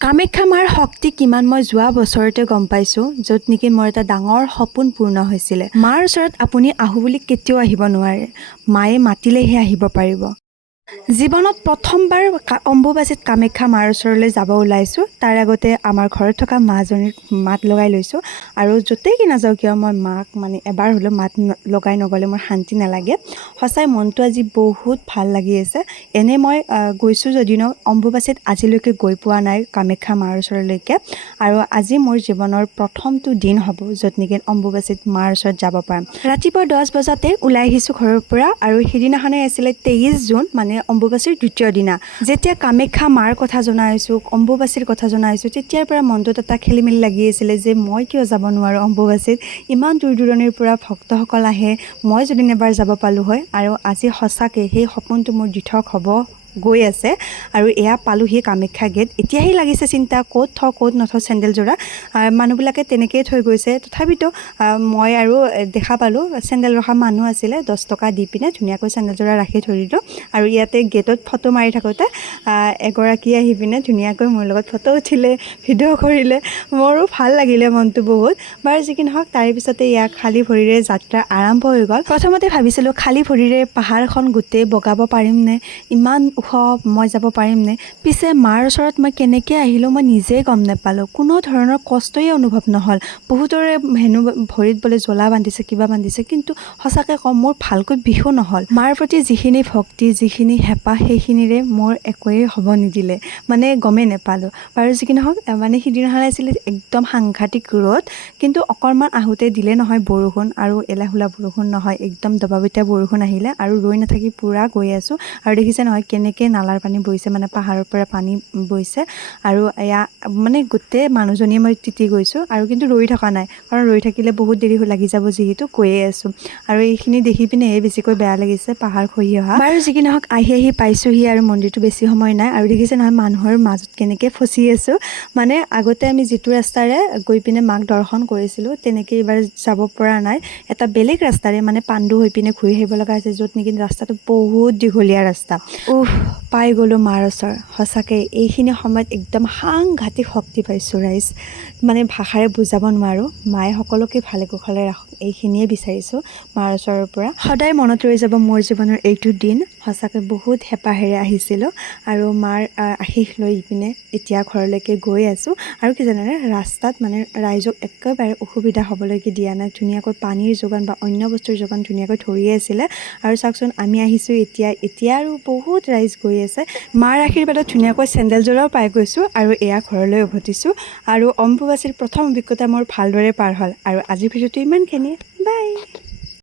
কামাখ্যা মাৰ শক্তি কিমান মই যোৱা বছৰতে গম পাইছোঁ, য'ত নেকি মোৰ এটা ডাঙৰ সপোন পূৰ্ণ হৈছিলে। মাৰ ওচৰত আপুনি আহোঁ বুলি কেতিয়াও আহিব নোৱাৰে, মায়ে মাতিলেহে আহিব পাৰিব। জীৱনত প্ৰথমবাৰ অম্বুবাচীত কামাখ্যা মাৰ ওচৰলৈ যাব ওলাইছোঁ। তাৰ আগতে আমাৰ ঘৰত থকা মাজনীক মাত লগাই লৈছোঁ, আৰু য'তেই কি নাযাওঁ কিয় মই মাক এবাৰ হ'লেও মাত লগাই নগ'লে মোৰ শান্তি নালাগে। সঁচাই মনটো আজি বহুত ভাল লাগি আছে। এনে মই গৈছোঁ যদিও অম্বুবাচীত আজিলৈকে গৈ পোৱা নাই কামাখ্যা মাৰ ওচৰলৈকে, আৰু আজি মোৰ জীৱনৰ প্ৰথমটো দিন হ'ব য'ত নেকি অম্বুবাচীত মাৰ ওচৰত যাব পাৰিম। ৰাতিপুৱা 10 বজাতে ওলাই আহিছোঁ ঘৰৰ পৰা, আৰু সেইদিনাখনেই আছিলে 23 জুন, অম্বুবাচীৰ দ্বিতীয় দিনা। যেতিয়া কামাখ্যা মাৰ কথা জনাইছোঁ, অম্বুবাচীৰ কথা জনাইছোঁ, তেতিয়াৰ পৰা মনটোত এটা খেলিমেলি লাগি আছিলে যে মই কিয় যাব নোৱাৰোঁ অম্বুবাচীত। ইমান দূৰ দূৰণিৰ পৰা ভক্তসকল আহে, মই যদি এবাৰ যাব পালোঁ হয়। আৰু আজি সঁচাকৈ সেই সপোনটো মোৰ দিঠক হ'ব গৈ আছে, আৰু এয়া পালোহি কামাখ্যা গেট। এতিয়াহে লাগিছে চিন্তা, ক'ত থওঁ ক'ত নথওঁ চেণ্ডেলযোৰা। মানুহবিলাকে তেনেকৈয়ে থৈ গৈছে, তথাপিতো মই আৰু দেখা পালোঁ চেণ্ডেল ৰখা মানুহ আছিলে, 10 টকা দি পিনে ধুনীয়াকৈ চেণ্ডেলযোৰা ৰাখি থৈ দিলোঁ। আৰু ইয়াতে গেটত ফটো মাৰি থাকোঁতে এগৰাকী আহি পিনে ধুনীয়াকৈ মোৰ লগত ফটো উঠিলে, ভিডিঅ' কৰিলে। মোৰো ভাল লাগিলে মনটো বহুত। বাৰু যি কি নহওক, তাৰে পিছতে ইয়াক খালী ভৰিৰে যাত্ৰা আৰম্ভ হৈ গ'ল। প্ৰথমতে ভাবিছিলোঁ খালী ভৰিৰে পাহাৰখন গোটেই বগাব পাৰিমনে, ইমান ওখ মই যাব পাৰিমনে। পিছে মাৰ ওচৰত মই কেনেকৈ আহিলোঁ মই নিজেই গম নাপালোঁ। কোনো ধৰণৰ কষ্টই অনুভৱ নহ'ল। বহুতৰে হেনো ভৰিত বোলে জ্বলা বান্ধিছে, কিবা বান্ধিছে, কিন্তু সঁচাকৈ কম মোৰ ভালকৈ বিষো নহ'ল। মাৰ প্ৰতি যিখিনি ভক্তি, যিখিনি হেঁপাহ, সেইখিনিৰে মোৰ একোৱেই হ'ব নিদিলে, গমেই নাপালোঁ। বাৰু যি কি নহওক, সিদিনাখন আছিলে একদম সাংঘাতিক ৰ'দ, কিন্তু অকণমান আহোঁতে দিলে নহয় বৰষুণ, আৰু এলাহুলা বৰষুণ নহয়, একদম দবাপিটা বৰষুণ আহিলে, আৰু ৰৈ নাথাকি পূৰা গৈ আছোঁ। আৰু দেখিছে নহয় কেনেকৈ নালাৰ পানী বৈছে, পাহাৰৰ পৰা পানী বৈছে। আৰু এয়া গোটেই মানুহজনীয়ে মই তিতি গৈছোঁ, আৰু কিন্তু ৰৈ থকা নাই, কাৰণ ৰৈ থাকিলে বহুত দেৰি লাগি যাব, যিহেতু গৈয়ে আছোঁ। আৰু এইখিনি দেখি পিনেহে বেছিকৈ বেয়া লাগিছে, পাহাৰ খহি অহা। বাৰু যি কি নহওক, আহি পাইছোঁহি, আৰু মন্দিৰটো বেছি সময় নাই। আৰু দেখিছে নহয় মানুহৰ মাজত কেনেকৈ ফচি আছোঁ। আগতে আমি যিটো ৰাস্তাৰে গৈ পিনে মাক দৰ্শন কৰিছিলোঁ, তেনেকৈ এইবাৰ যাব পৰা নাই। এটা বেলেগ ৰাস্তাৰে পাণ্ডু হৈ পিনে ঘূৰি আহিব লগা হৈছে, য'ত নেকি ৰাস্তাটো বহুত দীঘলীয়া ৰাস্তা। পাই গ'লোঁ মাৰ ওচৰ। সঁচাকৈ এইখিনি সময়ত একদম সাংঘাতিক শক্তি পাইছোঁ ৰাইজ, ভাষাৰে বুজাব নোৱাৰোঁ। মায়ে সকলোকে ভালে কুশলে ৰাখক, এইখিনিয়ে বিচাৰিছোঁ মাৰ ওচৰৰ পৰা। সদায় মনত ৰৈ যাব মোৰ জীৱনৰ এইটো দিন। সঁচাকৈ বহুত হেঁপাহেৰে আহিছিলোঁ, আৰু মাৰ আশীষ লৈ পিনে এতিয়া ঘৰলৈকে গৈ আছোঁ। আৰু কি জানেনে, ৰাস্তাত ৰাইজক একেবাৰে অসুবিধা হ'বলৈকে দিয়া নাই। ধুনীয়াকৈ পানীৰ যোগান বা অন্য বস্তুৰ যোগান ধুনীয়াকৈ ধৰিয়ে আছিলে। আৰু চাওকচোন, আমি আহিছোঁ এতিয়া আৰু বহুত ৰাইজ গৈ আছে। মাৰ আশীৰ্বাদত ধুনীয়াকৈ চেণ্ডেলযোৰাও পাই গৈছোঁ, আৰু এয়া ঘৰলৈ উভতিছোঁ। আৰু অম্বুবাচীৰ প্ৰথম অভিজ্ঞতা মোৰ ভালদৰে পাৰ হ'ল, আৰু আজিৰ ভিডিঅ'টো ইমানখিনিয়ে। বাই।